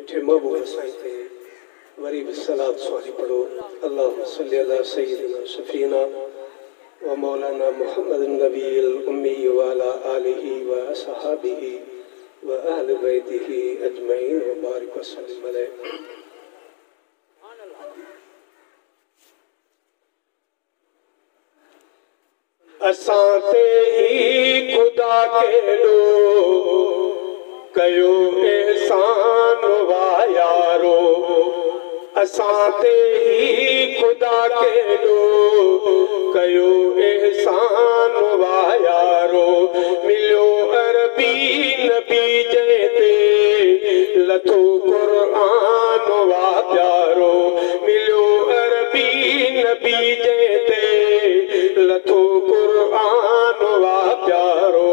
मिठे महबूब साईं ते वरी भी सलात सुवाली पढ़ो। अल्लाहुम्मा सल्लि अला सय्यिदिना शफीना व मौलाना मुहम्मद नबील उम्मी व अला आलिहि व असहाबिहि व अहल बैतिहि अजमईन व बारिक व सल्लिम अलैहि। असां ते ही खुदा केॾो कयो एहसान वा यारो, असां ते ही खुदा केॾो कयो एहसान वा यारो। मिलियो अरबी नबी जंहिं ते लथो क़ुर्आन वा प्यारो, मिलियो अरबी नबी जंहिं ते लथो क़ुर्आन वा प्यारो।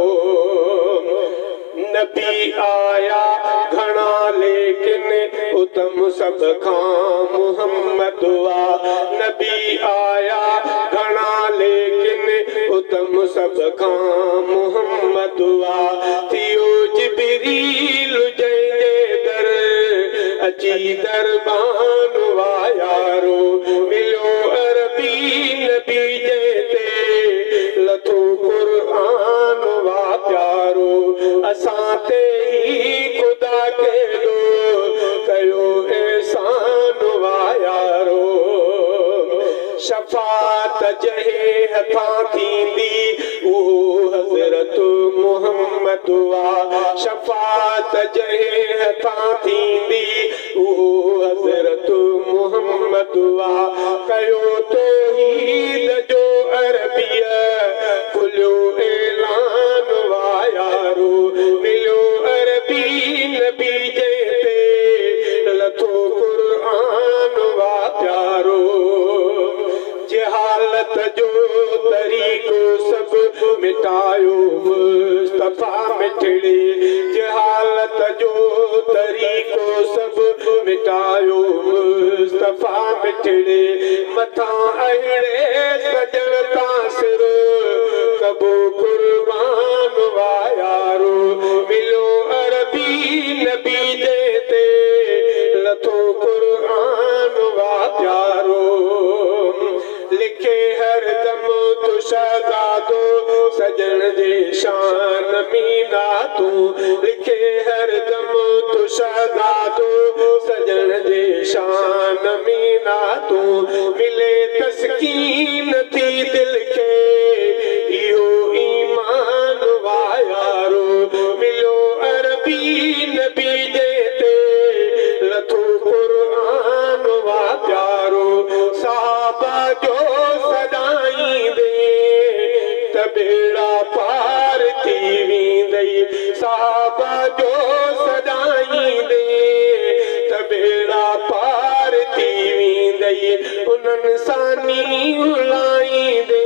नबी आया घणा लेकिन उतम सब खां मुहम्मद वा, नबी आया घणा लेकिन उतम सब खां मुहम्मद वा। थियो जिबरील जंहिंजे दर अची दरबान वा यारो, मिलियो अरबी नबी जंहिं ते लथो क़ुर्आन वा प्यारो। असां ते ही खुदा केॾो कयो एहसान वा यारो। शफ़ाअत जंहिं हथां थींदी उहो हज़रत मुहम्मद वा, शफ़ाअत जंहिं हथां थींदी उहो हज़रत मुहम्मद वा। कयो तौहीद जो अरबीअ खुलियो ऐलान वा यारो, मिलियो अरबी नबी जंहिं ते लथो क़ुर्आन वा प्यारो। जहालत जो तरीक़ो सभु मिटायो मुस्तफ़ा मिठड़े, जहालत जो तरीक़ो सभु मिटायो मुस्तफ़ा मिठड़े। मथां अहिड़े सजण तां सिर कबो क़ुर्बान वा यारो, मिलियो अरबी नबी जंहिं ते लथो क़ुर्आन वा प्यारो। लिखे हरदम तू शहज़ादो सजण जे शान मीना तू, लिखे हरदम तू शहज़ादो सजण जे शान मीना तू। मिले तस्कीन थी दिल खे इहो ईमान वा यारो, मिलियो अरबी नबी जंहिं ते लथो क़ुर्आन वा प्यारो। साहबा जो सदाईंदे त बेड़ा पार थी वेंदई, साहबा जो सदाईंदे त बेड़ा पार थी वेंदई। उन्हनि सानी उलाईंदे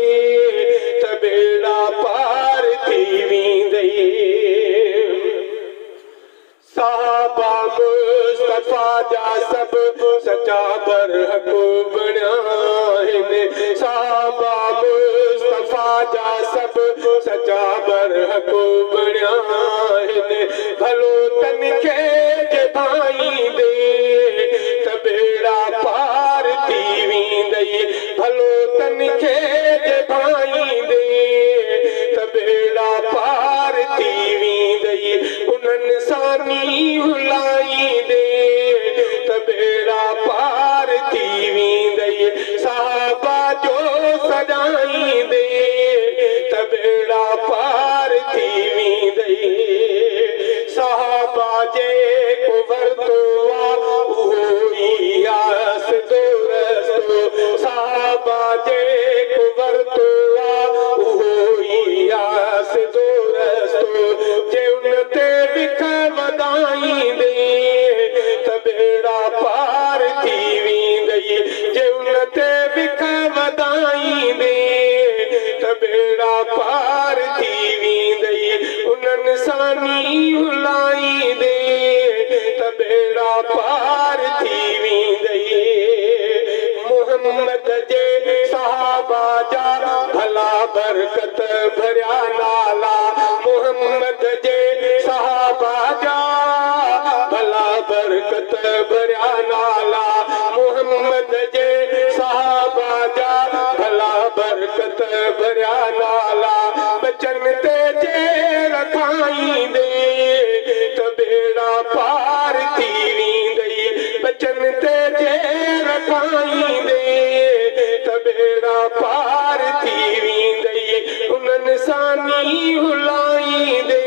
त बेड़ा पार थी वेंदई। साहबा मुस्तफ़ा जा सभु सचा बरहक बणिया आहिनि, साहबा मुस्तफ़ा जा सभु सचा बरहक बणिया आहिनि। भलो तन खे जभाईंदे त बेड़ा पार थी वेंदई, भलो तन खे जभाईंदे त बेड़ा पार थी वेंदई। उन्हनि सानी हुलाईंदे त बेड़ा पार थी वेंदई। साहबा जो सजाईंदे त बेड़ा पार थी वेंदई। साहबा जेको वरितो उहो ई आसिदो रस्तो, साहबा जेको वरितो उहो ई आसिदो रस्तो। जे उन ते विख वधाईंदे त बेड़ा पार थी वेंदई, जे उन ते विख वधाईंदे त बेड़ा पार थी वेंदई। उन्हनि सानी हुलाईंदे बरकत भरिया नाला मोहम्मद जे सहाबा जा भला बरकत भरिया नाला बचन ते जे रखाईंदे त बेड़ा पार थी वेंदई बचन ते जे रखाईंदे त बेड़ा पार थी वेंदई उन्हनि सानी हुलाईंदे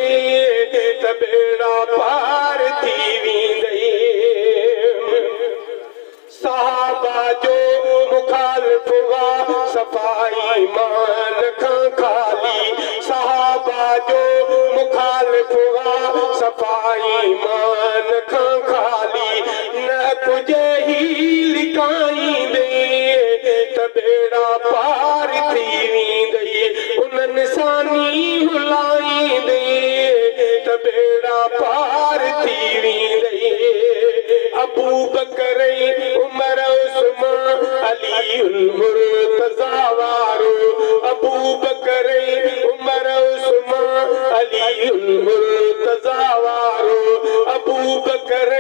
त बेड़ा पार थी वेंदई सहाबा जो मुखालिफ हुआ सफ़ाई मान खां खाली सहाबा जो मुखालिफ हुआ सफ़ाई मान खां खाली न कुझु ही लिकाईंदे त बेड़ा पार थी वेंदई उन्हनि सानी हुलाईंदे त बेड़ा पार थी वेंदई अबू बकर उमर उस्मान अली उल मुर्तज़ा वारो अबू बकर उमर उस्मान अली उल मुर्तज़ा वारो अबू बकर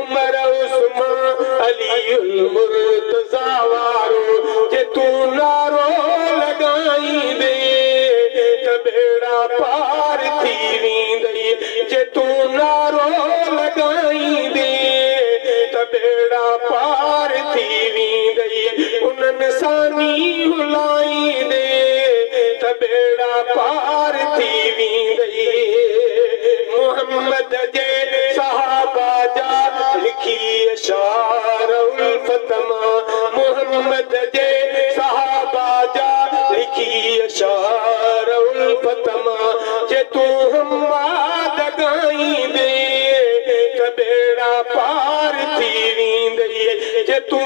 उमर उस्मान अली उल मुर्तज़ा वारो जे तू नारो लगाईंदे त बेड़ा पार थी वेंदई जे तू नारो लगाईंदे त बेड़ा पार थी वेंदई उन्हनि सानी हुलाईंदे त बेड़ा पार थी वेंदई मोहम्मद जे सहाबा जा लिखी अशार उल्फत मां मोहम्मद जे सहाबा जा लिखी अशार उल्फत मां जे तू हम्माद गाईंदे त बेड़ा पार थी वेंदई जे तू